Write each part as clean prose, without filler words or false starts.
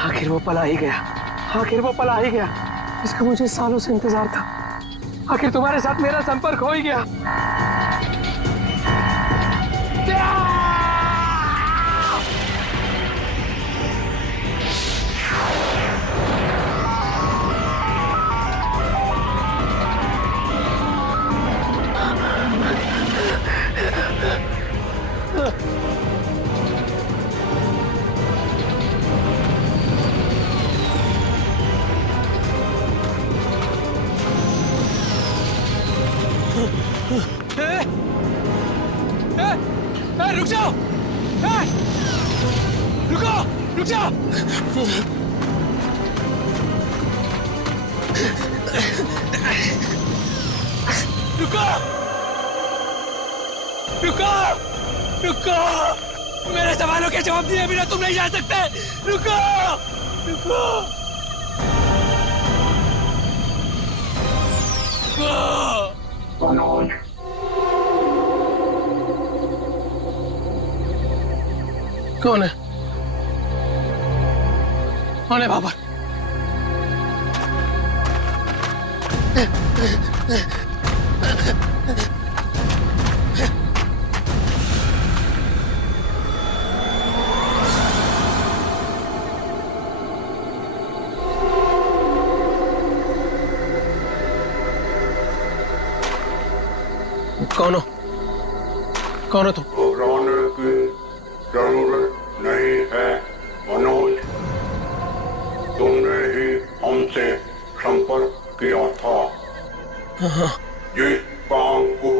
आखिर वो पला ही गया, आखिर वो पला ही गया, इसका मुझे सालों से इंतजार था। आखिर तुम्हारे साथ मेरा संपर्क हो ही गया। रुक जाओ, रुको, रुक जाओ। रुको, रुको, रुको, मेरे सवालों के जवाब दिए बिना तुम नहीं जा सकते। रुको, रुको, मनोज, कौन है? कौन है बाबर? कौन हो? कौन हो तुम? घबराने की जरूरत नहीं है मनोज, तुमने ही हमसे संपर्क किया था। जिस काम को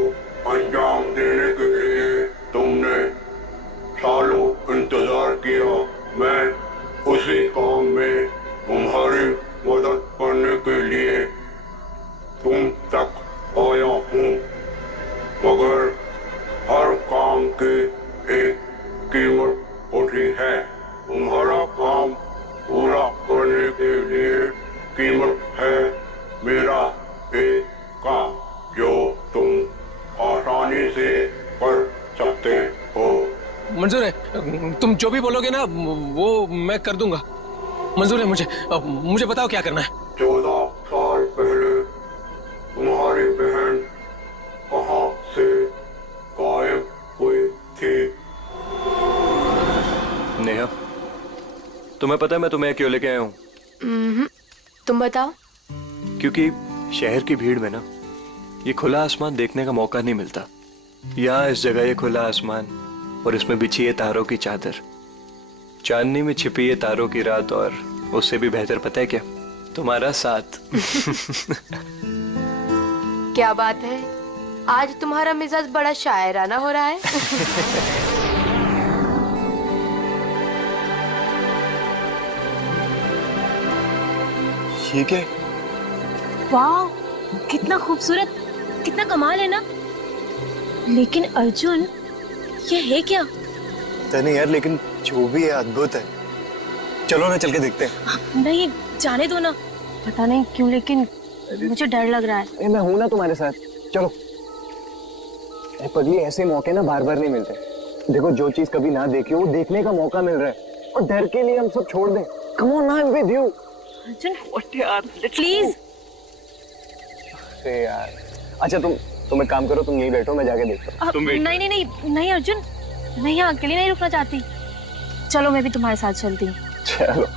अंजाम देने के लिए तुमने सालों इंतजार किया, मैं उसी काम में तुम्हारी मदद करने के लिए तुम तक आया हूँ, मगर हर काम की एक कीमत होती है। तुम्हारा काम पूरा करने के लिए कीमत है मेरा एक काम जो तुम आसानी से कर सकते हो। मंजूर है, तुम जो भी बोलोगे ना वो मैं कर दूंगा। मंजूर है मुझे। मुझे बताओ क्या करना है। 14 साल पहले तुम्हारी बहन कहाँ से गायब हुई थी? नेहा, तुम्हें पता है मैं तुम्हें क्यों लेके आया हूँ? तुम बताओ। क्योंकि शहर की भीड़ में ना ये खुला आसमान देखने का मौका नहीं मिलता। यहाँ इस जगह ये खुला आसमान और इसमें बिछी है तारों की चादर, चांदनी में छिपी है तारों की रात, और उससे भी बेहतर पता है क्या? तुम्हारा साथ। क्या बात है, आज तुम्हारा मिजाज बड़ा शायराना हो रहा है। ये क्या? वाह, कितना खूबसूरत, कितना कमाल है ना। लेकिन अर्जुन, ये है क्या? पता नहीं यार, लेकिन जो भी है अद्भुत है। चलो ना चल के देखते हैं। नहीं, जाने दो ना। पता नहीं क्यों लेकिन मुझे डर लग रहा है। मैं हूं ना तुम्हारे साथ, चलो। पगली, ऐसे मौके ना बार बार नहीं मिलते। देखो, जो चीज कभी ना देखी हो वो देखने का मौका मिल रहा है, और डर के लिए हम सब छोड़ दें। Come on, I am with you. Arjun, please. अरे यार, अच्छा तुम एक काम करो, तुम यहीं बैठो, मैं जाके देखता हूँ। नहीं नहीं नहीं नहीं अर्जुन, मैं यहाँ अकेले नहीं रुकना चाहती। चलो, मैं भी तुम्हारे साथ चलती हूँ। चलो।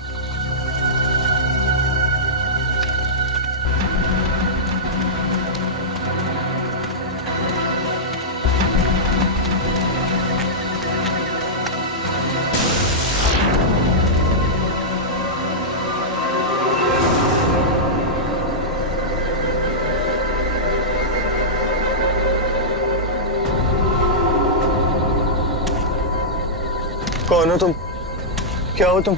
कौन हो तुम? क्या हो तुम?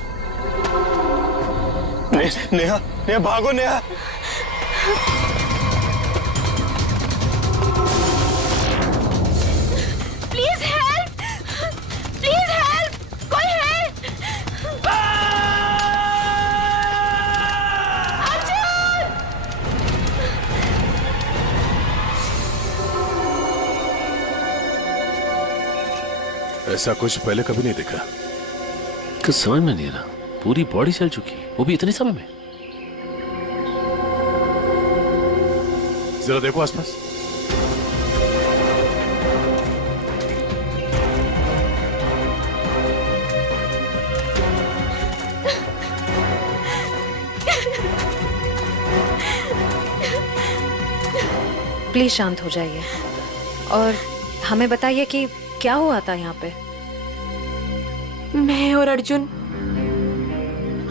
नेहा, नेहा भागो Neha. Please help, please help, कोई है? ऐसा कुछ पहले कभी नहीं देखा। कुछ समझ में नहीं आ रहा, पूरी बॉडी चल चुकी है, वो भी इतने समय में। जरा देखो आसपास। प्लीज शांत हो जाइए और हमें बताइए कि क्या हुआ था यहाँ पे। मैं और अर्जुन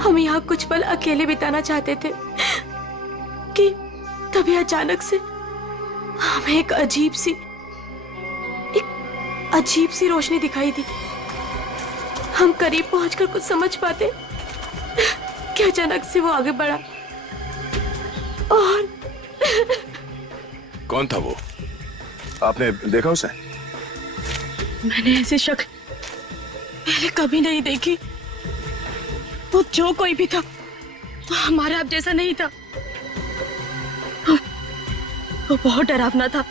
हम यहाँ कुछ पल अकेले बिताना चाहते थे कि तभी अचानक से हमें एक अजीब सी रोशनी दिखाई दी। हम करीब पहुंचकर कुछ समझ पाते कि अचानक से वो आगे बढ़ा और कौन था वो? आपने देखा उसे? मैंने ऐसी शक्ल पहले कभी नहीं देखी। वो जो कोई भी था वो हमारे आप जैसा नहीं था। वो बहुत डरावना था।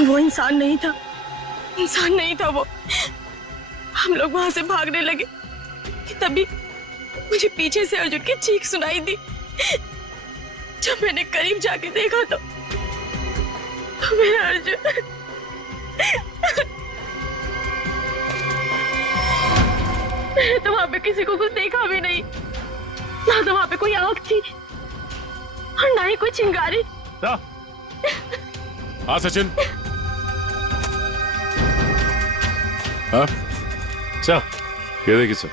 वो इंसान नहीं था, इंसान नहीं था वो। हम लोग वहां से भागने लगे कि तभी मुझे पीछे से अर्जुन की चीख सुनाई दी। जब मैंने करीब जाके देखा तो मेरा अर्जुन मैंने तो वहां पे किसी को कुछ देखा भी नहीं, ना तो वहां पे कोई आंख थी और ना ही कोई चिंगारी। हाँ सचिन। हाँ अच्छा, ये देखिए सर,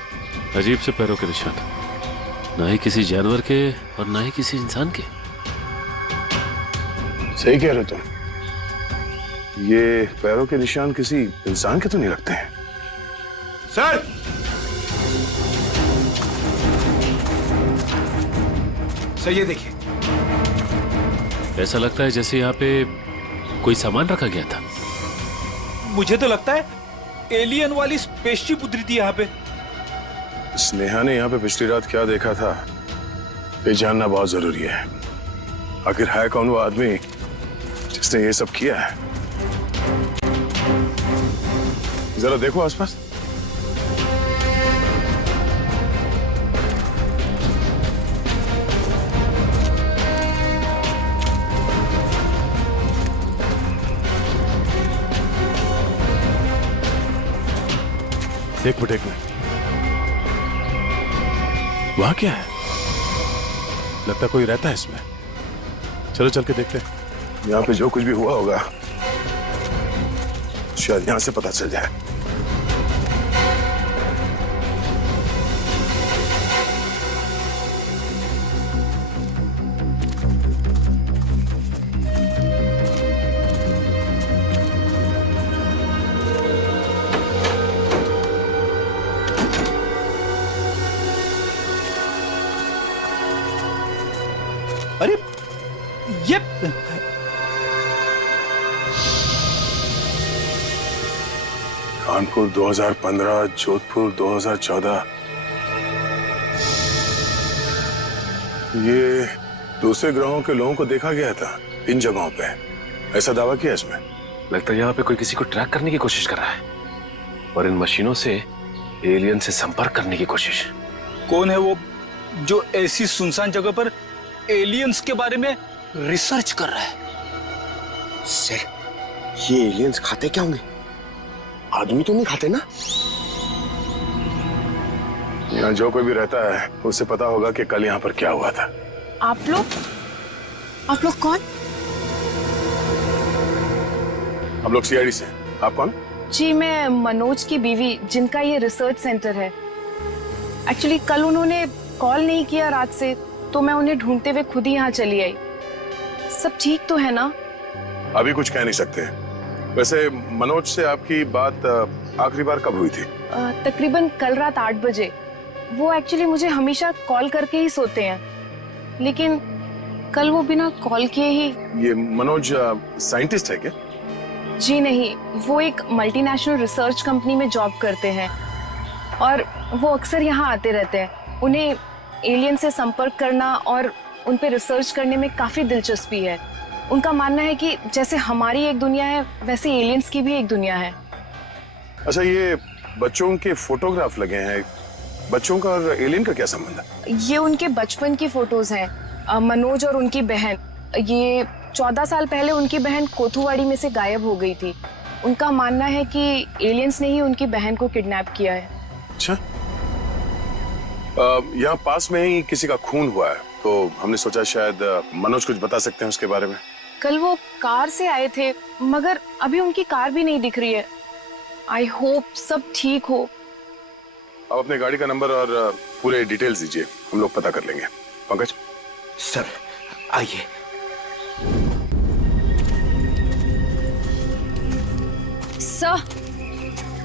अजीब से पैरों के निशान, ना ही किसी जानवर के और ना ही किसी इंसान के। सही कह रहे हो तुम। ये पैरों के निशान किसी इंसान के तो नहीं लगते हैं। सर, सर ये देखिए, ऐसा लगता है जैसे यहाँ पे कोई सामान रखा गया था। मुझे तो लगता है एलियन वाली स्पेसशिप उतरी थी यहाँ पे। स्नेहा ने यहाँ पे पिछली रात क्या देखा था ये जानना बहुत जरूरी है। आखिर है कौन वो आदमी जिसने ये सब किया है? जरा देखो आसपास। देख बेटे, वहां क्या है? लगता कोई रहता है इसमें। चलो चल के देखते हैं। यहाँ पे जो कुछ भी हुआ होगा शायद यहाँ से पता चल जाए। अरे ये कानपुर 2015, जोधपुर 2014। ये दूसरे ग्रहों के लोगों को देखा गया था इन जगहों पे, ऐसा दावा किया इसमें। लगता है यहाँ पे कोई किसी को ट्रैक करने की कोशिश कर रहा है और इन मशीनों से एलियन से संपर्क करने की कोशिश। कौन है वो जो ऐसी सुनसान जगह पर एलियंस के बारे में रिसर्च कर रहा है? सर, ये एलियंस खाते क्या होंगे? आदमी तो नहीं खाते ना? यहाँ जो कोई भी रहता है उसे पता होगा कि कल यहाँ पर क्या हुआ था। आप लोग कौन? हम लोग सीआईडी से। आप कौन? जी, मैं मनोज की बीवी, जिनका ये रिसर्च सेंटर है। एक्चुअली कल उन्होंने कॉल नहीं किया रात से, तो मैं उन्हें ढूंढते हुए खुद ही यहाँ चली आई। सब ठीक तो है ना? अभी कुछ कह नहीं सकते। वैसे मनोज से आपकी बात आखिरी बार कब हुई थी? तकरीबन कल रात 8 बजे। वो एक्चुअली मुझे हमेशा कॉल करके ही सोते हैं, लेकिन कल वो बिना कॉल किए ही। ये मनोज साइंटिस्ट है क्या? जी नहीं, वो एक मल्टीनेशनल रिसर्च कंपनी में जॉब करते हैं और वो अक्सर यहाँ आते रहते हैं। उन्हें एलियन से संपर्क करना और उन पे रिसर्च करने में काफी दिलचस्पी है। उनका मानना है कि जैसे हमारी एक दुनिया है वैसे एलियंस की भी एक दुनिया है। अच्छा, ये बच्चों के फोटोग्राफ लगे हैं, बच्चों का और एलियन का क्या संबंध है? ये उनके बचपन की फोटोज हैं, मनोज और उनकी बहन। ये 14 साल पहले उनकी बहन कोथुवाड़ी में से गायब हो गई थी। उनका मानना है कि एलियंस ने ही उनकी बहन को किडनैप किया है। अच्छा, यहाँ पास में ही किसी का खून हुआ है, तो हमने सोचा शायद मनोज कुछ बता सकते हैं उसके बारे में। कल वो कार से आए थे, मगर अभी उनकी कार भी नहीं दिख रही है। आई होप सब ठीक हो। आप अपने गाड़ी का नंबर और पूरे डिटेल्स दीजिए, हम लोग पता कर लेंगे। पंकज सर आइए।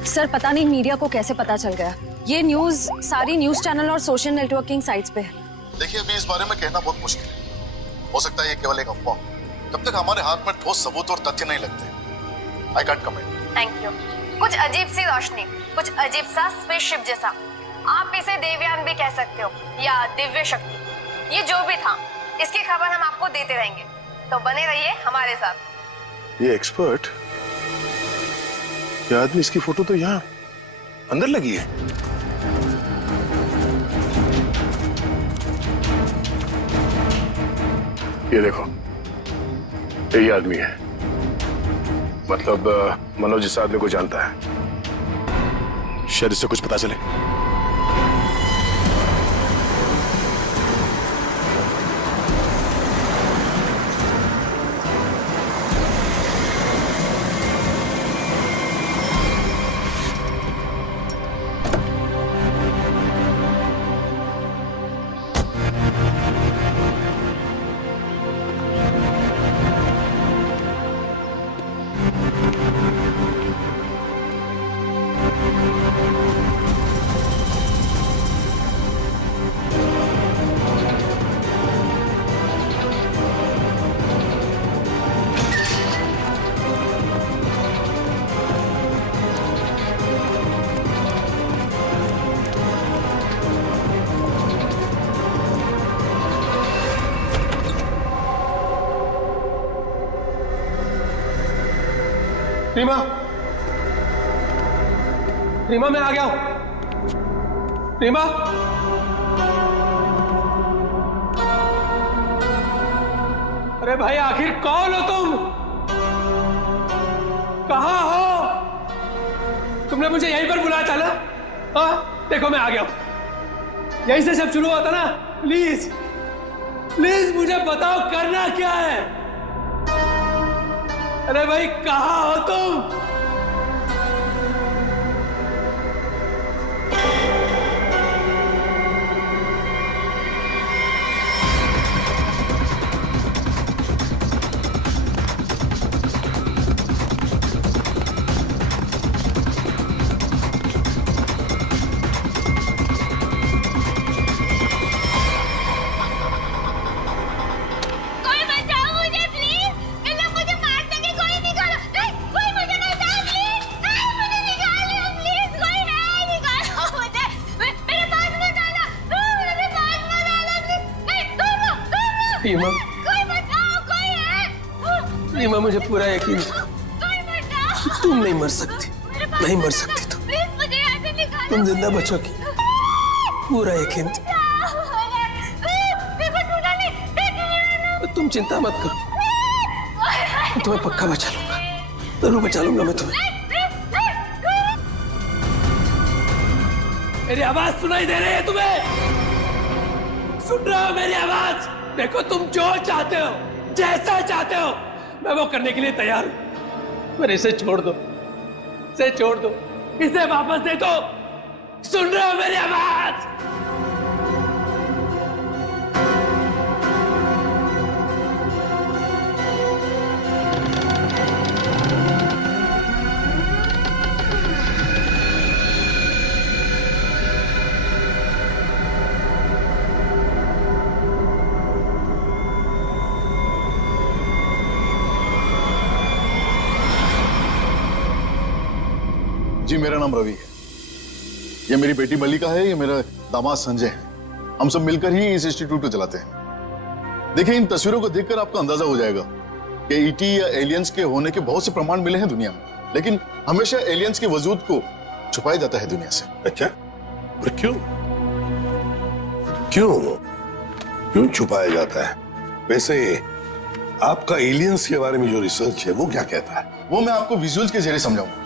सर पता नहीं मीडिया को कैसे पता चल गया। ये न्यूज़ सारी न्यूज़ चैनल और सोशल नेटवर्किंग साइट्स पे है। देखिए, अभी इस बारे में कहना बहुत मुश्किल है। हो सकता है ये केवल एक अफवाह हो। जब तक हमारे हाथ में ठोस सबूत और तथ्य नहीं लगते, I can't comment. Thank you. कुछ अजीब सी रोशनी, कुछ अजीब सा स्पेसशिप जैसा, आप इसे देवयान भी कह सकते हो या दिव्य शक्ति। ये जो भी था, इसकी खबर हम आपको देते रहेंगे, तो बने रहिए हमारे साथ। ये एक्सपर्ट, ये आदमी, इसकी फोटो तो यहाँ अंदर लगी है। ये देखो, यही आदमी है। मतलब मनोज इस आदमी को जानता है। शायद इससे कुछ पता चले। रीमा, रीमा मैं आ गया हूं। रीमा, अरे भाई आखिर कौन हो तुम? कहां हो? तुमने मुझे यहीं पर बुलाया था ना? हाँ, देखो मैं आ गया हूं। यहीं से सब शुरू होता ना। प्लीज प्लीज मुझे बताओ करना क्या है? अरे भाई कहां हो तुम? रीमा, रीमा मुझे पूरा यकीन था कि तुम नहीं मर सकती, नहीं मर सकती तुम जिंदा बचोगी, पूरा यकीन था। तुम चिंता मत करो, मैं तुम्हें पक्का बचा लूंगा, जरूर बचा लूंगा मैं तुम्हें। मेरी आवाज सुनाई दे रही है तुम्हें? सुन रहे हो मेरी आवाज? देखो तुम जो चाहते हो, जैसा चाहते हो, मैं वो करने के लिए तैयार हूं, पर इसे छोड़ दो, इसे छोड़ दो, इसे वापस दे दो। सुन रहे हो मेरी आवाज? जी मेरा नाम रवि है, ये मेरी बेटी मल्लिका है, ये मेरा दामाद संजय है। हम सब मिलकर ही इस इंस्टीट्यूट को चलाते हैं। देखिए इन तस्वीरों को देखकर आपको अंदाजा हो जाएगा कि ईटी या एलियंस के होने के बहुत से प्रमाण मिले हैं दुनिया में, लेकिन हमेशा एलियंस के वजूद को छुपाया जाता है दुनिया से। अच्छा, पर क्यों छुपाया जाता है? वैसे आपका एलियंस के बारे में जो रिसर्च है वो क्या कहता है? वो मैं आपको विजुअल्स के जरिए समझाऊंगा।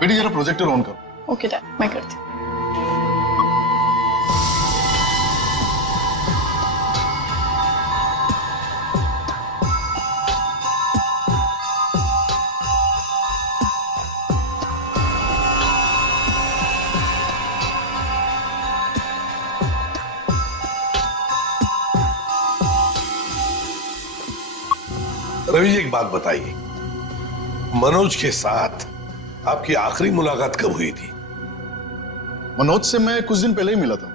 बेटी जरा प्रोजेक्टर ऑन करो। ओके डैड, मैं करती हूँ। रवि जी एक बात बताइए, मनोज के साथ आपकी आखिरी मुलाकात कब हुई थी? मनोज से मैं कुछ दिन पहले ही मिला था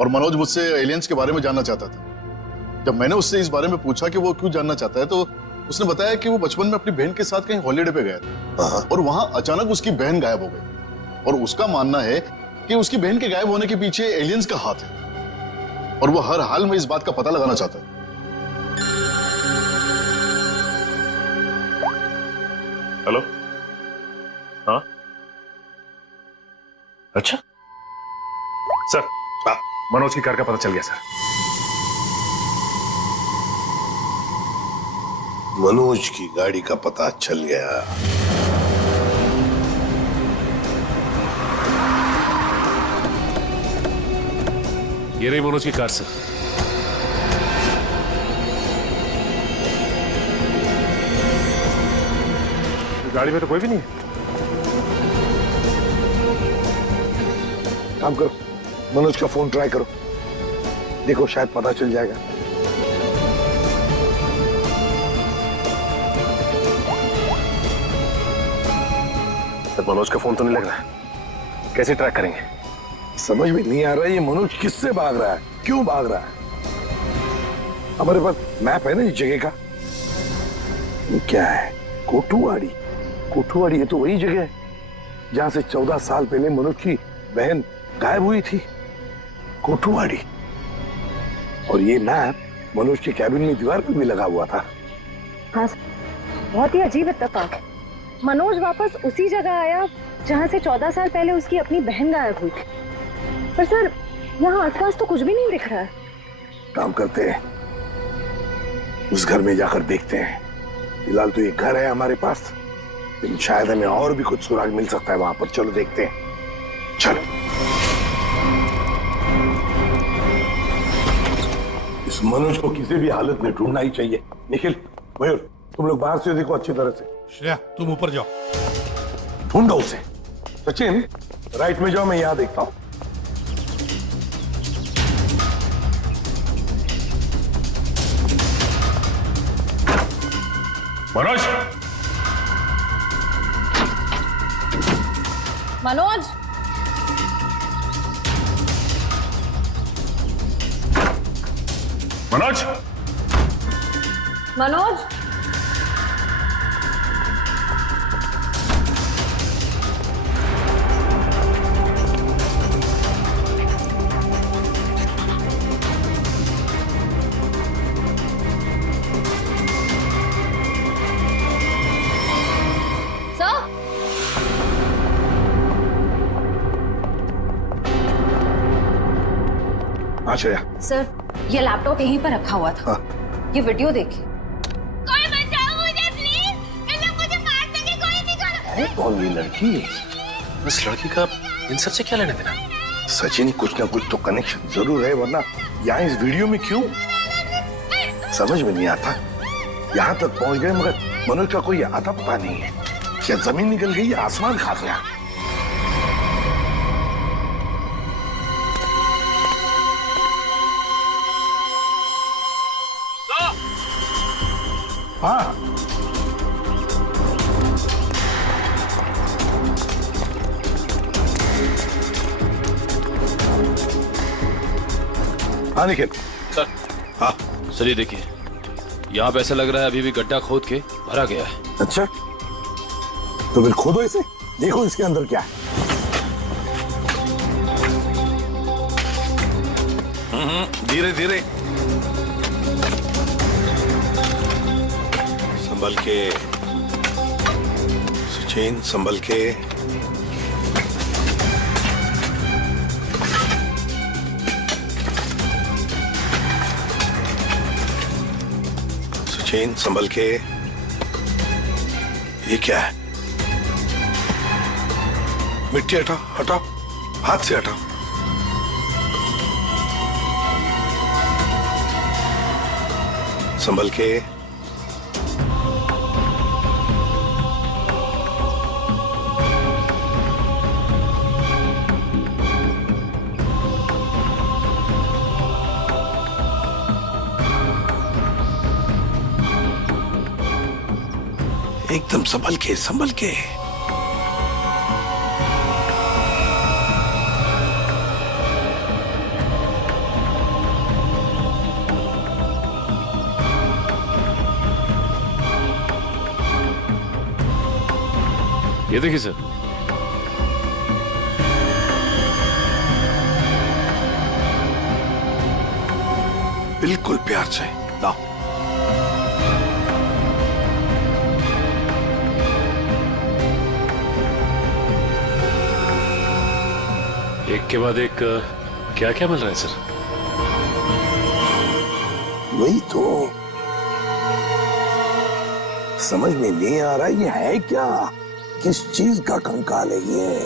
और मनोज मुझसे एलियंस के बारे में जानना चाहता था। जब मैंने उससे इस बारे में पूछा कि वो क्यों जानना चाहता है, तो उसने बताया कि वो बचपन में अपनी बहन के साथ कहीं हॉलीडे पे गया था और वहां अचानक उसकी बहन गायब हो गई और उसका मानना है कि उसकी बहन के गायब होने के पीछे एलियंस का हाथ है और वो हर हाल में इस बात का पता लगाना चाहता है। हेलो, हाँ, अच्छा सर, मनोज की कार का पता चल गया सर। मनोज की गाड़ी का पता चल गया। ये रही मनोज की कार सर। गाड़ी में तो कोई भी नहीं है। काम करो, मनोज का फोन ट्राई करो, देखो शायद पता चल जाएगा। सर मनोज का फोन तो नहीं लग रहा है, कैसे ट्रैक करेंगे? समझ में नहीं आ रहा है ये मनोज किससे भाग रहा है, क्यों भाग रहा है? हमारे पास मैप है ना इस जगह का। ये क्या है? कोठुवाड़ी। कोठुवाड़ी, ये तो वही जगह है जहां से 14 साल पहले मनोज की बहन गायब हुई थी। कोठुवाड़ी। और ये मैप मनोज के कैबिन में दीवार पर भी लगा हुआ था। हाँ, बहुत ही अजीब इत्तेफाक है। मनोज वापस उसी जगह आया जहां से 14 साल पहले उसकी अपनी बहन गायब हुई थी। पर सर, यहाँ आसपास तो कुछ भी नहीं दिख रहा है। काम करते हैं, उस घर में जाकर देखते हैं। फिलहाल तो ये घर है हमारे पास, लेकिन शायद हमें और भी कुछ सुराग मिल सकता है वहां पर। चलो देखते हैं, चलो। इस मनोज को किसी भी हालत में ढूंढना ही चाहिए। निखिल, मयूर, तुम लोग बाहर से देखो अच्छी तरह से। श्रेया, तुम ऊपर जाओ, ढूंढो उसे। सचिन, राइट में जाओ, मैं यहां देखता हूं। मनोज, मनोज, मनोज, मनोज, श्रेया। सर, ये लैपटॉप यहीं पर रखा हुआ था। ये वीडियो देखिए। कोई बचाओ मुझे प्लीज, इन लोग मुझे मार देंगे, कोई निकालो। है कौन ये लड़की? इस लड़की का इन सब से क्या लेना देना? सचिन, कुछ ना कुछ तो कनेक्शन जरूर है, वरना यहाँ इस वीडियो में क्यों? समझ में नहीं आता। यहाँ तक पहुंच गए मगर मनोज का कोई आता पता नहीं है। क्या जमीन निकल गई या आसमान खा गया? हाँ, हाँ निखिल। सर, हाँ सर, ये देखिए, यहाँ पे ऐसा लग रहा है अभी भी गड्ढा खोद के भरा गया है। अच्छा, तो फिर खोदो इसे। देखो इसके अंदर क्या है। धीरे धीरे, संभल के सचिन, संभल के। सचिन, संभल के। ये क्या है? मिट्टी हटाओ, हटाओ, हाथ से हटाओ। संभल के। एकदम संभल के, संभल के। ये देखिए सर, बिल्कुल प्यार से लाओ। एक के बाद एक क्या क्या मिल रहा है सर? वही तो समझ में नहीं आ रहा, ये है क्या? किस चीज का कंकाल है ये?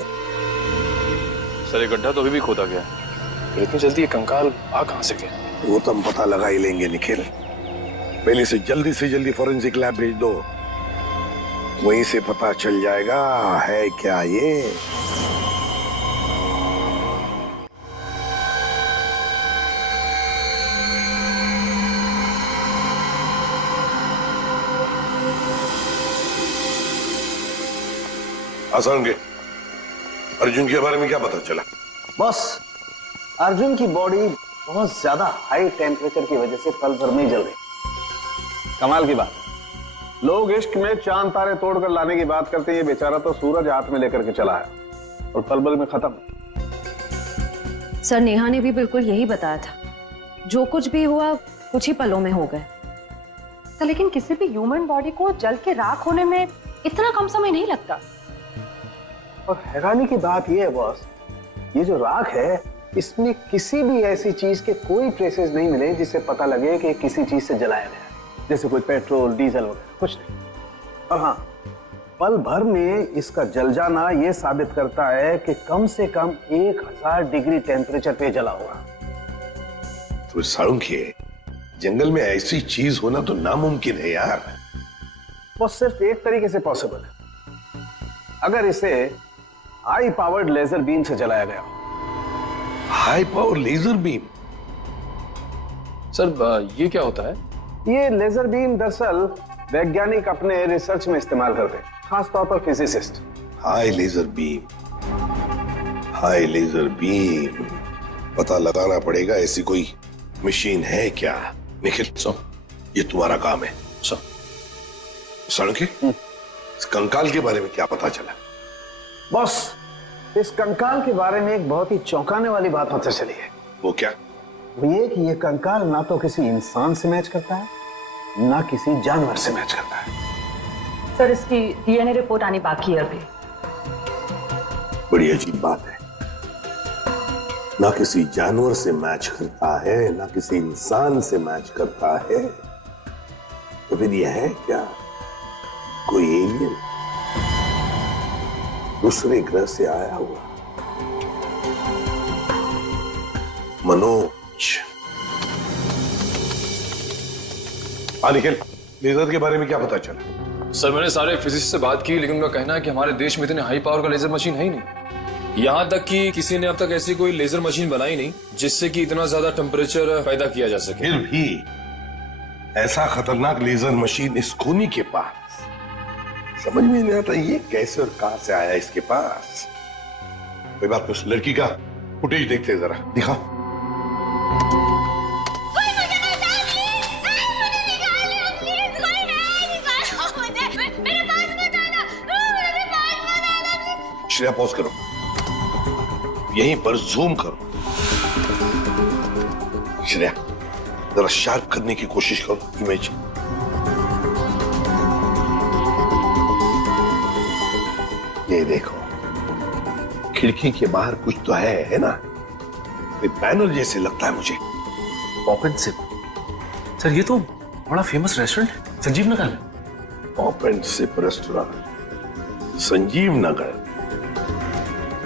सर, ये गड्ढा तो अभी भी खोदा गया है, इतनी जल्दी ये कंकाल आ कहां से गया? वो तो हम पता लगा ही लेंगे निखिल। पहले से जल्दी फॉरेंसिक लैब भेज दो, वहीं से पता चल जाएगा है क्या ये। आसान के अर्जुन के बारे में क्या पता चला? बॉस, अर्जुन की बॉडी बहुत ज्यादा हाई टेम्परेचर की वजह से पल भर में जल गई। कमाल की बात, लोग इश्क में चांद तारे तोड़कर लाने की बात करते हैं, ये बेचारा तो सूरज हाथ में लेकर के चला है और पल भर में खत्म। सर, नेहा ने भी बिल्कुल यही बताया था, जो कुछ भी हुआ कुछ ही पलों में हो गए। तो लेकिन किसी भी ह्यूमन बॉडी को जल के राख होने में इतना कम समय नहीं लगता। और हैरानी की बात यह है बॉस, ये जो राख है इसमें किसी भी ऐसी चीज के कोई ट्रेसेस नहीं मिले जिससे पता लगे कि किसी चीज से जलाया गया है, जैसे कोई पेट्रोल, डीजल वगैरह, कुछ नहीं। और हाँ, पल भर में इसका जल जाना यह साबित करता है कि कम से कम 1000 डिग्री टेम्परेचर पे जला होगा। तो साळुंखे, जंगल में ऐसी चीज होना तो नामुमकिन है यार। वो सिर्फ एक तरीके से पॉसिबल है, अगर इसे हाई पावर्ड लेजर बीम से जलाया गया। High power laser beam? Sir, ये क्या होता है? ये लेजर बीम दरअसल वैज्ञानिक अपने रिसर्च में इस्तेमाल करते हैं, खासतौर पर physicist. High laser beam, high laser beam, पता लगाना पड़ेगा ऐसी कोई मशीन है क्या। निखिल, ये तुम्हारा काम है। साळुंखे, इस कंकाल के बारे में क्या पता चला? बॉस, इस कंकाल के बारे में एक बहुत ही चौंकाने वाली बात पता चली है। वो क्या? वो ये कि ये कंकाल ना तो किसी इंसान से मैच करता है, ना किसी जानवर से मैच करता है। सर, इसकी डीएनए रिपोर्ट आनी बाकी है अभी। बड़ी अजीब बात है, ना किसी जानवर से मैच करता है, ना किसी इंसान से मैच करता है। तो फिर यह है क्या? कोई एलियन, दूसरे ग्रह से आया हुआ मनोज। निखिल, लेजर के बारे में क्या पता चला? सर, मैंने सारे फिजिसिस्ट से बात की, लेकिन उनका कहना है कि हमारे देश में इतने हाई पावर का लेजर मशीन है ही नहीं। यहाँ तक कि किसी ने अब तक ऐसी कोई लेजर मशीन बनाई नहीं जिससे कि इतना ज्यादा टेम्परेचर पैदा किया जा सके। फिर भी ऐसा खतरनाक लेजर मशीन इस खूनी के पास, समझ में नहीं आता ये कैसे और कहां से आया इसके पास। कोई बात नहीं, उस लड़की का फुटेज देखते हैं, जरा दिखाओ। श्रेया पॉज करो, यहीं पर जूम करो। श्रेया जरा शार्प करने की कोशिश करो इमेज। ये देखो, खिड़की के बाहर कुछ तो है ना? बैनर जैसे लगता है मुझे। Pop and SIP. सर ये तो बड़ा फेमस रेस्टोरेंट है, संजीव नगर में। Pop and sip restaurant, Sanjeev Nagar.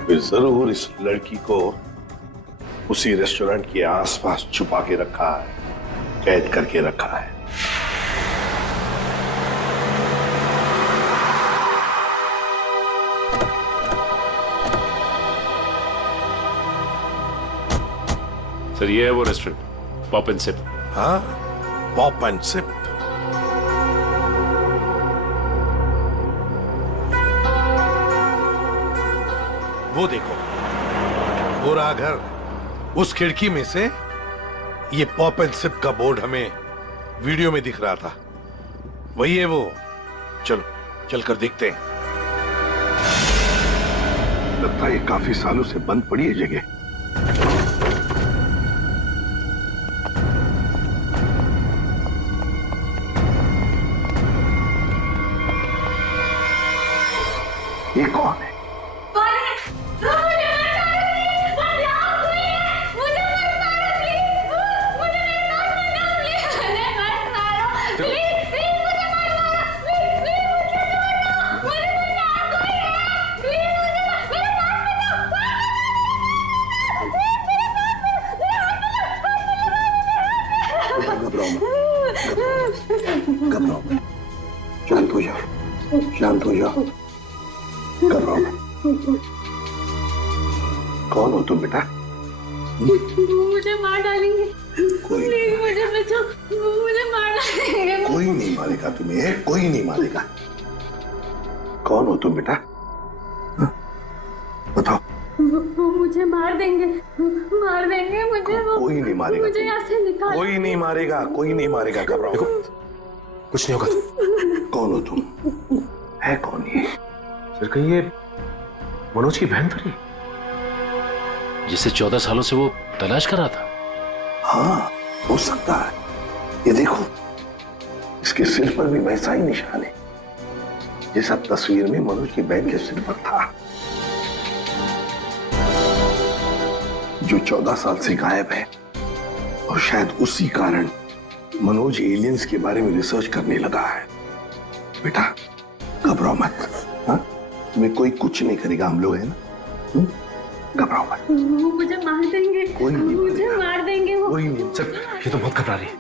फिर जरूर इस लड़की को उसी रेस्टोरेंट के आसपास छुपा के रखा है, कैद करके रखा है। सर ये है वो रेस्टोरेंट, पॉप एंड सिप। हाँ, पॉप एंड सिप। वो देखो, पूरा घर, उस खिड़की में से ये पॉप एंड सिप का बोर्ड हमें वीडियो में दिख रहा था। वही है वो। चलो चलकर देखते हैं। लगता है ये काफी सालों से बंद पड़ी है जगह। ये कौन है? घबराओ मत, शांत हो जाओ, शांत हो जाओ, घबराओ मत। कौन हो तुम बेटा? मुझे मार डालेंगे। कोई प्लीज मुझे बचाओ, मुझे मार डालेंगे। कोई नहीं मारेगा तुम्हें, कोई नहीं मारेगा। कौन हो तुम बेटा? बताओ। वो मुझे मार देंगे, मार देंगे मुझे। वो कोई नहीं मारेगा, मुझे यहाँ से निकाल। कोई नहीं मारेगा, कोई नहीं मारेगा। घबराओ, कुछ नहीं होगा। कौन हो तुम? है कौन ये? सर कहीं ये मनोज की बहन तो नहीं, जिसे 14 सालों से वो तलाश कर रहा था? हाँ, हो सकता है। ये देखो, इसके सिर पर भी वैसा ही निशान है जैसा तस्वीर में मनोज की बहन के सिर पर था, जो 14 साल से गायब है। और शायद उसी कारण मनोज एलियंस के बारे में रिसर्च करने लगा है। बेटा घबराओ मत, हाँ? तुम्हें कोई कुछ नहीं करेगा, हम लोग हैं ना। घबराओ मत। वो मुझे मार देंगे, कोई नहीं मुझे मार देंगे वो। कोई नहीं। सर ये तो बहुत घबरा रही है,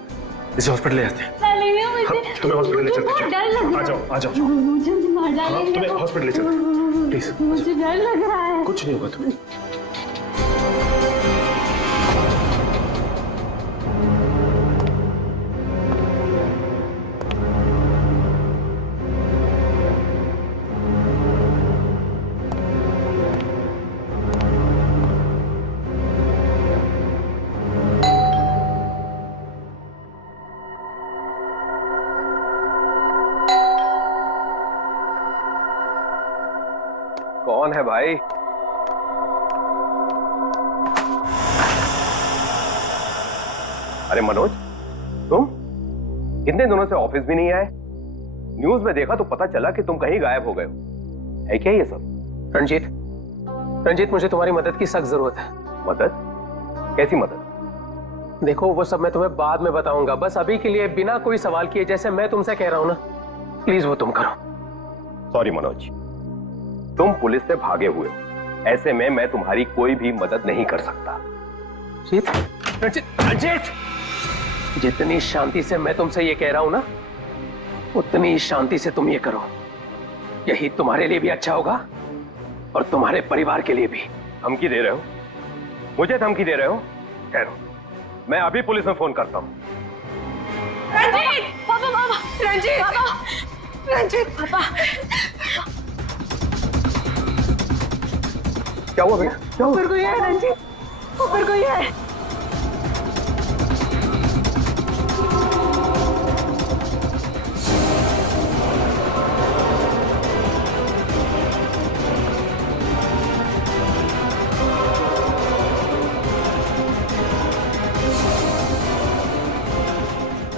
इसे हॉस्पिटल ले जाते हैं। डालेंगे मुझे। तुम्हें हॉस्पिटल ले चलते हैं। डर लग रहा है। आ जाओ, आ जाओ। मुझे मार डालेंगे। तुम्हें हॉस्पिटल ले चलते हैं, प्लीज। मुझे डर लग रहा है। कुछ नहीं होगा तुम्हें। कौन है भाई? अरे मनोज, तुम कितने दिनों से ऑफिस भी नहीं आए? न्यूज में देखा तो पता चला कि तुम कहीं गायब हो गए हो। है क्या ये सब? रंजीत मुझे तुम्हारी मदद की सख्त जरूरत है। मदद? कैसी मदद? देखो वो सब मैं तुम्हें बाद में बताऊंगा, बस अभी के लिए बिना कोई सवाल किए जैसे मैं तुमसे कह रहा हूं ना, प्लीज वो तुम करो। सॉरी मनोज, तुम पुलिस से भागे हुए हो, ऐसे में मैं तुम्हारी कोई भी मदद नहीं कर सकता। रंजीत, जितनी शांति से मैं तुमसे ये कह रहा हूं ना, उतनी शांति से तुम ये करो। यही तुम्हारे लिए भी अच्छा होगा और तुम्हारे परिवार के लिए भी। धमकी दे रहे हो? मुझे धमकी दे रहे हो? ठहरो, मैं अभी पुलिस में फोन करता हूं। रंजीत, पापा, पापा, रंजीत, पापा, रंजीत, पापा। क्या हुआ बेटा? क्या हुआ? ऊपर कोई है रंजीत, ऊपर कोई है।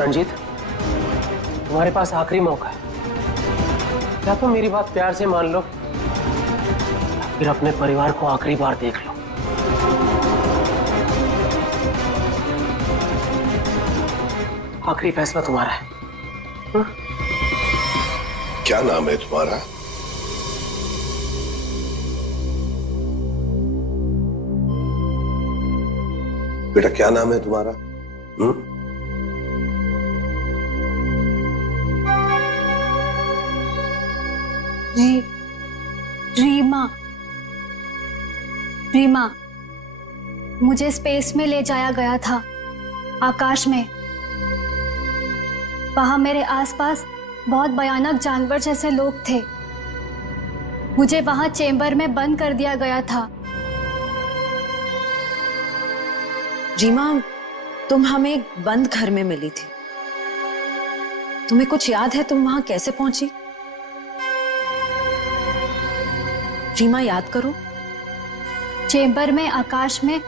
रणजीत, तुम्हारे पास आखिरी मौका है। या तो मेरी बात प्यार से मान लो, फिर अपने परिवार को आखिरी बार देख लो। आखिरी फैसला तुम्हारा है। क्या नाम है तुम्हारा? बेटा क्या नाम है तुम्हारा? रीमा। रीमा, मुझे स्पेस में ले जाया गया था, आकाश में। वहां मेरे आसपास बहुत भयानक जानवर जैसे लोग थे। मुझे वहां चेंबर में बंद कर दिया गया था। रीमा, तुम हमें एक बंद घर में मिली थी। तुम्हें कुछ याद है तुम वहां कैसे पहुंची? रीमा, याद करो। चेंबर में आकाश में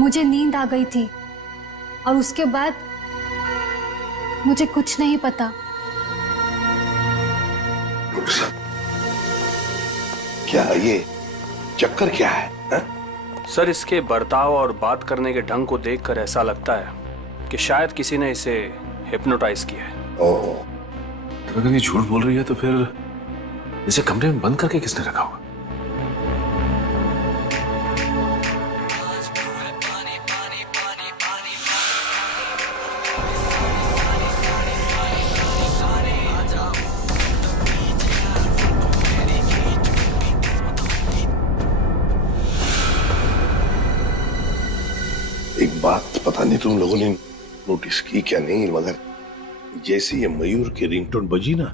मुझे नींद आ गई थी और उसके बाद मुझे कुछ नहीं पता। क्या ये चक्कर क्या है? सर, इसके बर्ताव और बात करने के ढंग को देखकर ऐसा लगता है कि शायद किसी ने इसे हिप्नोटाइज किया है। ओह, तो अगर ये झूठ बोल रही है तो फिर इसे कमरे में बंद करके किसने रखा होगा? एक बात पता नहीं तुम लोगों ने नोटिस की क्या नहीं, मगर जैसे ये मयूर की रिंगटोन बजी ना,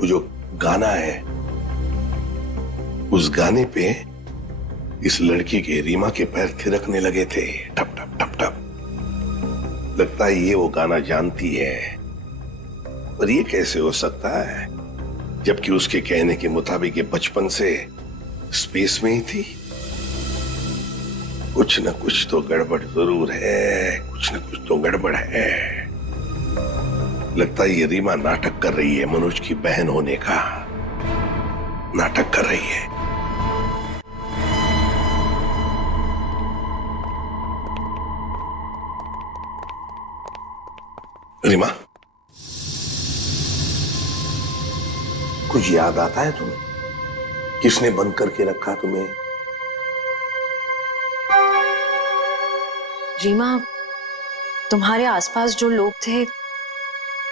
वो जो गाना है, उस गाने पे इस लड़की के रीमा के पैर थिरकने लगे थे, टप टप टप टप। लगता है ये वो गाना जानती है, पर ये कैसे हो सकता है जबकि उसके कहने के मुताबिक ये बचपन से स्पेस में ही थी। कुछ न कुछ तो गड़बड़ जरूर है, कुछ न कुछ तो गड़बड़ है। लगता है ये रीमा नाटक कर रही है, मनोज की बहन होने का नाटक कर रही है। रीमा, कुछ याद आता है तुम्हें? किसने बंद करके रखा तुम्हें? रीमा, तुम्हारे आसपास जो लोग थे,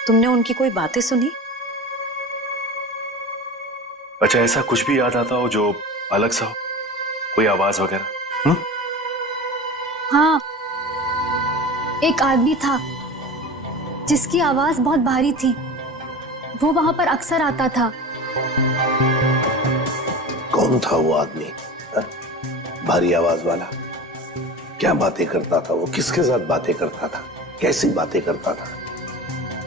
तुमने उनकी कोई बातें सुनी? अच्छा, ऐसा कुछ भी याद आता हो जो अलग सा हो, कोई आवाज वगैरह? हाँ, एक आदमी था जिसकी आवाज बहुत भारी थी। वो वहां पर अक्सर आता था। कौन था वो आदमी? भारी आवाज वाला? क्या बातें करता था वो? किसके साथ बातें करता था? कैसी बातें करता था?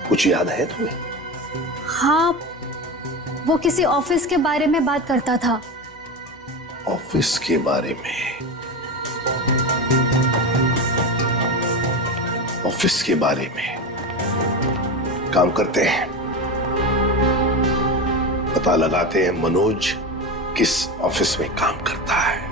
कुछ याद है तुम्हें? हाँ, वो किसी ऑफिस के बारे में बात करता था। ऑफिस के बारे में? ऑफिस के बारे में? काम करते हैं, पता लगाते हैं मनोज किस ऑफिस में काम करता है।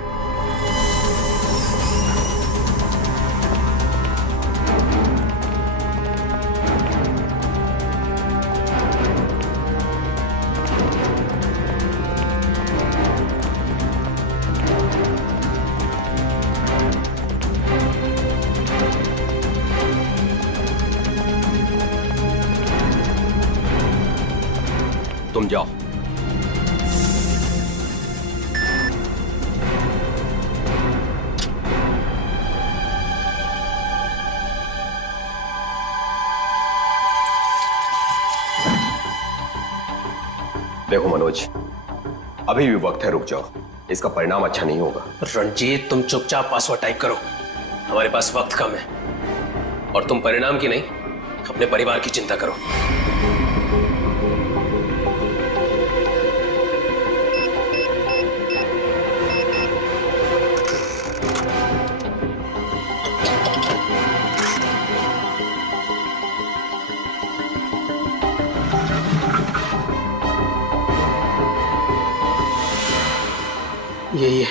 तुम जाओ। देखो मनोज, अभी भी वक्त है, रुक जाओ। इसका परिणाम अच्छा नहीं होगा। रणजीत, तुम चुपचाप पासवर्ड टाइप करो, हमारे पास वक्त कम है। और तुम परिणाम की नहीं, अपने परिवार की चिंता करो। यही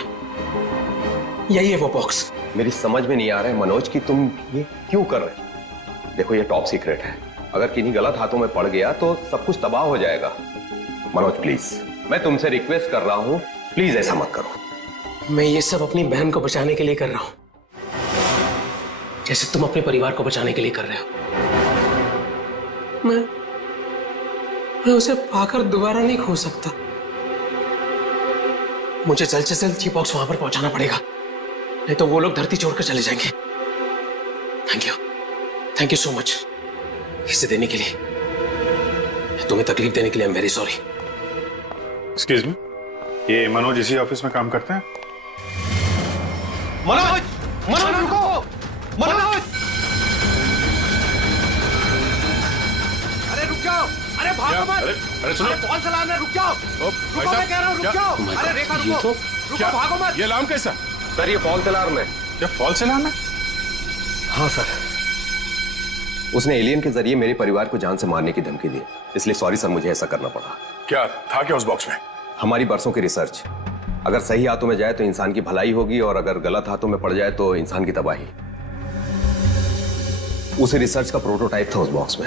है वो बॉक्स। मेरी समझ में नहीं आ रहा है मनोज कि तुम ये क्यों कर रहे हो। देखो ये टॉप सीक्रेट है, अगर किन्हीं गलत हाथों में पड़ गया तो सब कुछ तबाह हो जाएगा। मनोज प्लीज, मैं तुमसे रिक्वेस्ट कर रहा हूं, प्लीज ऐसा मत करो। मैं ये सब अपनी बहन को बचाने के लिए कर रहा हूं, जैसे तुम अपने परिवार को बचाने के लिए कर रहे हो। मैं उसे पाकर दोबारा नहीं खो सकता। मुझे जल्द से जल्द ये बॉक्स वहां पर पहुंचाना पड़ेगा, नहीं तो वो लोग धरती छोड़कर चले जाएंगे। थैंक यू सो मच इसे देने के लिए, तुम्हें तकलीफ देने के लिए। I am very sorry. Excuse me, ये मनोज इसी ऑफिस में काम करते हैं? मनोज, मनोज रुको, मनोज! अरे रुक जाओ, अरे भागो मत! अरे सुनो, कौन सा अलार्म है? रुक जाओ, रुको, मैं कह रहा हूँ रुक जाओ। अरे रेखा रुको, रुको, भागो मत! ये अलार्म कैसा? सर ये फॉल्स अलार्म है। क्या फॉल्स अलार्म है? हाँ सर, उसने एलियन के जरिए मेरे परिवार को जान से मारने की धमकी दी, इसलिए सॉरी सर, मुझे ऐसा करना पड़ा। क्या था क्या उस बॉक्स में? हमारी बरसों की रिसर्च, अगर सही हाथों में जाए तो इंसान की भलाई होगी और अगर गलत हाथों में पड़ जाए तो इंसान की तबाही। उसी रिसर्च का प्रोटोटाइप था उस बॉक्स में।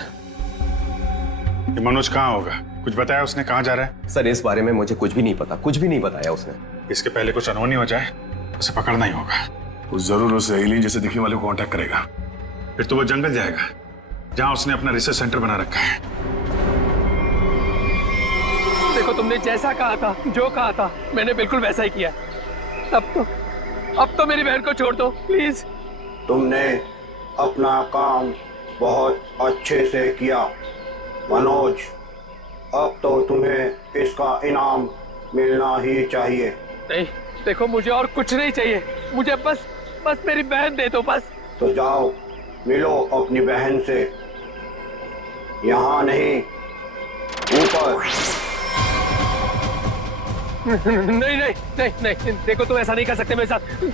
ये मनोज कहाँ होगा? कुछ बताया उसने कहाँ जा रहा है? सर इस बारे में मुझे कुछ भी नहीं पता, कुछ भी नहीं बताया उसने। इसके पहले कुछ अनहोनी हो जाए उसे पकड़ना ही होगा। वो जरूर उस एलियन जैसे दिखने वाले को कांटेक्ट करेगा, फिर तो वो जंगल जाएगा जहां उसने अपना रिसर्च सेंटर बना रखा है। देखो तुमने जैसा कहा था, जो कहा था, मैंने बिल्कुल वैसा ही किया। अब तो मेरी बहन को छोड़ दो प्लीज। तुमने अपना काम बहुत अच्छे से किया मनोज, अब तो तुम्हें इसका इनाम मिलना ही चाहिए। नहीं देखो, मुझे और कुछ नहीं चाहिए, मुझे बस मेरी बहन दे दो बस। तो जाओ मिलो अपनी बहन से, यहाँ नहीं ऊपर। नहीं, देखो तुम ऐसा नहीं कर सकते मेरे साथ। तुम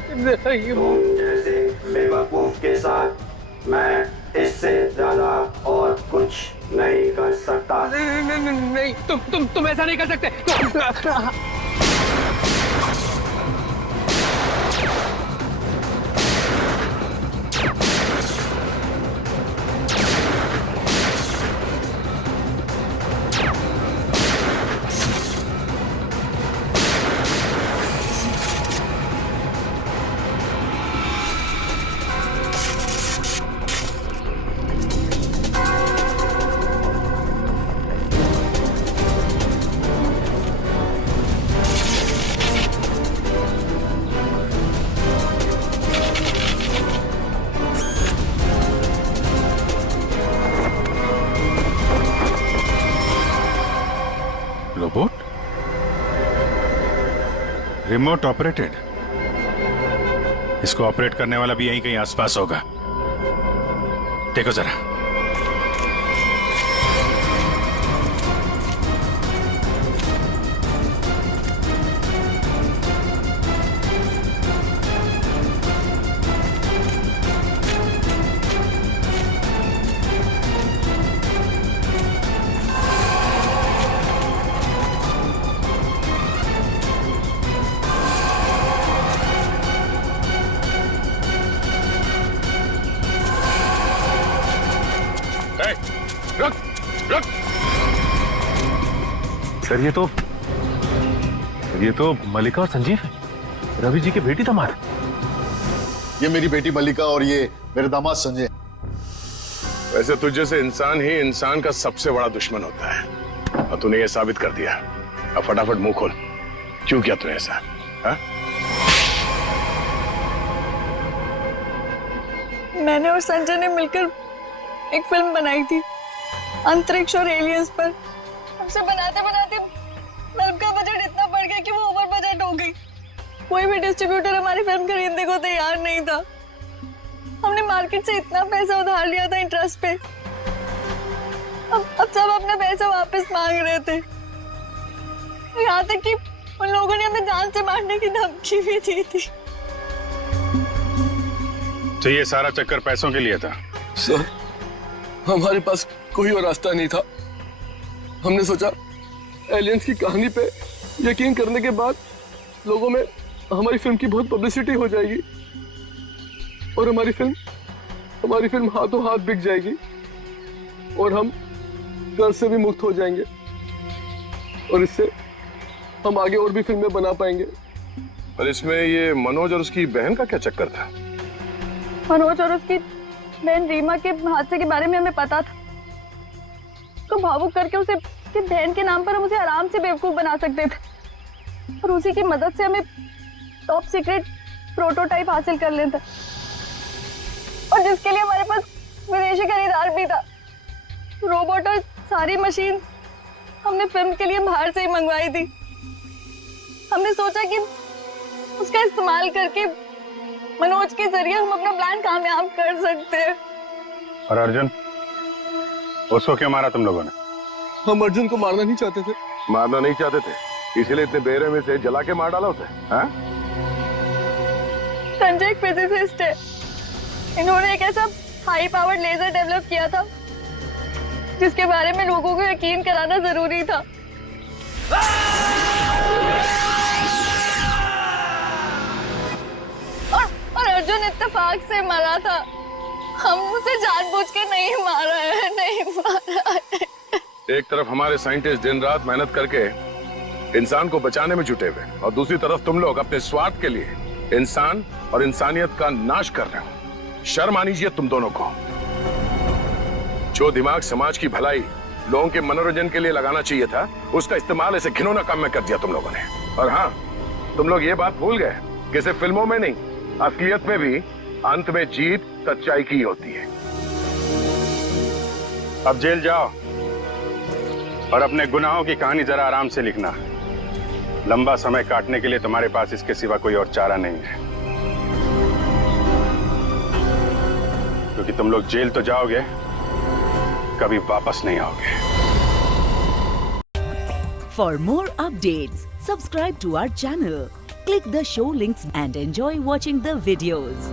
जैसे बेवकूफ के साथ मैं इससे ज्यादा और कुछ नहीं कर सकता। नहीं, तुम ऐसा नहीं कर सकते। रोबोट? Remote operated? इसको ऑपरेट करने वाला भी यहीं कहीं आसपास होगा। देखो जरा। सर ये तो मल्लिका और संजीव है, रवि जी की बेटी दामाद। ये मेरी बेटी मल्लिका और ये मेरे दामाद संजय। वैसे तुझ जैसे इंसान ही इंसान का सबसे बड़ा दुश्मन होता है, और तूने ये साबित कर दिया। अब फटाफट मुंह खोल, क्यों किया तूने ऐसा? हा? मैंने और संजय ने मिलकर एक फिल्म बनाई थी अंतरिक्ष और एलियंस पर। हमसे बनाते बनाते फिल्म का बजट इतना बढ़ गया कि वो ओवर बजट हो गई। कोई भी डिस्ट्रीब्यूटर हमारी फिल्म खरीदने को तैयार नहीं था। हमने मार्केट से इतना पैसा उधार लिया था इंटरेस्ट पे। अब सब अपना पैसा वापस मांग रहे थे, यहाँ तक कि उन लोगों ने हमें जान से मारने की धमकी भी दी थी। तो ये सारा चक्कर पैसों के लिए था? सर हमारे पास कोई और रास्ता नहीं था। हमने सोचा एलियंस की कहानी पे यकीन करने के बाद लोगों में हमारी फिल्म की बहुत पब्लिसिटी हो जाएगी और हमारी फिल्म हाथों हाथ बिक जाएगी और हम कर्ज से भी मुक्त हो जाएंगे और इससे हम आगे और भी फिल्में बना पाएंगे। और इसमें ये मनोज और उसकी बहन का क्या चक्कर था? मनोज और उसकी बहन रीमा के हादसे के बारे में हमें पता था, तो भावुक करके उसे उसकी बहन के नाम पर हम उसे आराम से बेवकूफ बना सकते थे और उसी की मदद से हमें टॉप सीक्रेट प्रोटोटाइप हासिल कर लेता और जिसके लिए हमारे पास विदेशी खरीदार भी था। रोबोट और सारी मशीन हमने फिल्म के लिए बाहर से ही मंगवाई थी। हमने सोचा कि उसका इस्तेमाल करके मनोज के जरिए हम अपना प्लान कामयाब कर सकते हैं। और अर्जुन, उसको क्यों मारा तुम लोगों ने? हम अर्जुन को मारना नहीं चाहते थे। मारना नहीं चाहते थे, इसीलिए इतने बेरहमी से जला के मार डाला उसे? हाँ? संजय एक फिजिसिस्ट है, इन्होंने एक ऐसा हाई पावर्ड लेजर डेवलप किया था जिसके बारे में लोगों को यकीन कराना जरूरी था। और अर्जुन इत्तेफाक से मरा था, हम उसे जानबूझ के नहीं मारा है, नहीं मारा है। एक तरफ हमारे साइंटिस्ट दिन रात मेहनत करके इंसान को बचाने में जुटे हुए और दूसरी तरफ तुम लोग अपने स्वार्थ के लिए इंसान और इंसानियत का नाश कर रहे हो। शर्म आनी चाहिए तुम दोनों को। जो दिमाग समाज की भलाई, लोगों के मनोरंजन के लिए लगाना चाहिए था, उसका इस्तेमाल ऐसे घिनौना काम में कर दिया तुम लोगों ने। और हाँ, तुम लोग ये बात भूल गए कि सिर्फ फिल्मों में नहीं, असलियत में भी अंत में जीत सच्चाई की होती है। अब जेल जाओ और अपने गुनाहों की कहानी जरा आराम से लिखना। लंबा समय काटने के लिए तुम्हारे पास इसके सिवा कोई और चारा नहीं है, क्योंकि तुम लोग जेल तो जाओगे, कभी वापस नहीं आओगे। For more updates, subscribe to our channel, click the show links and enjoy watching the videos.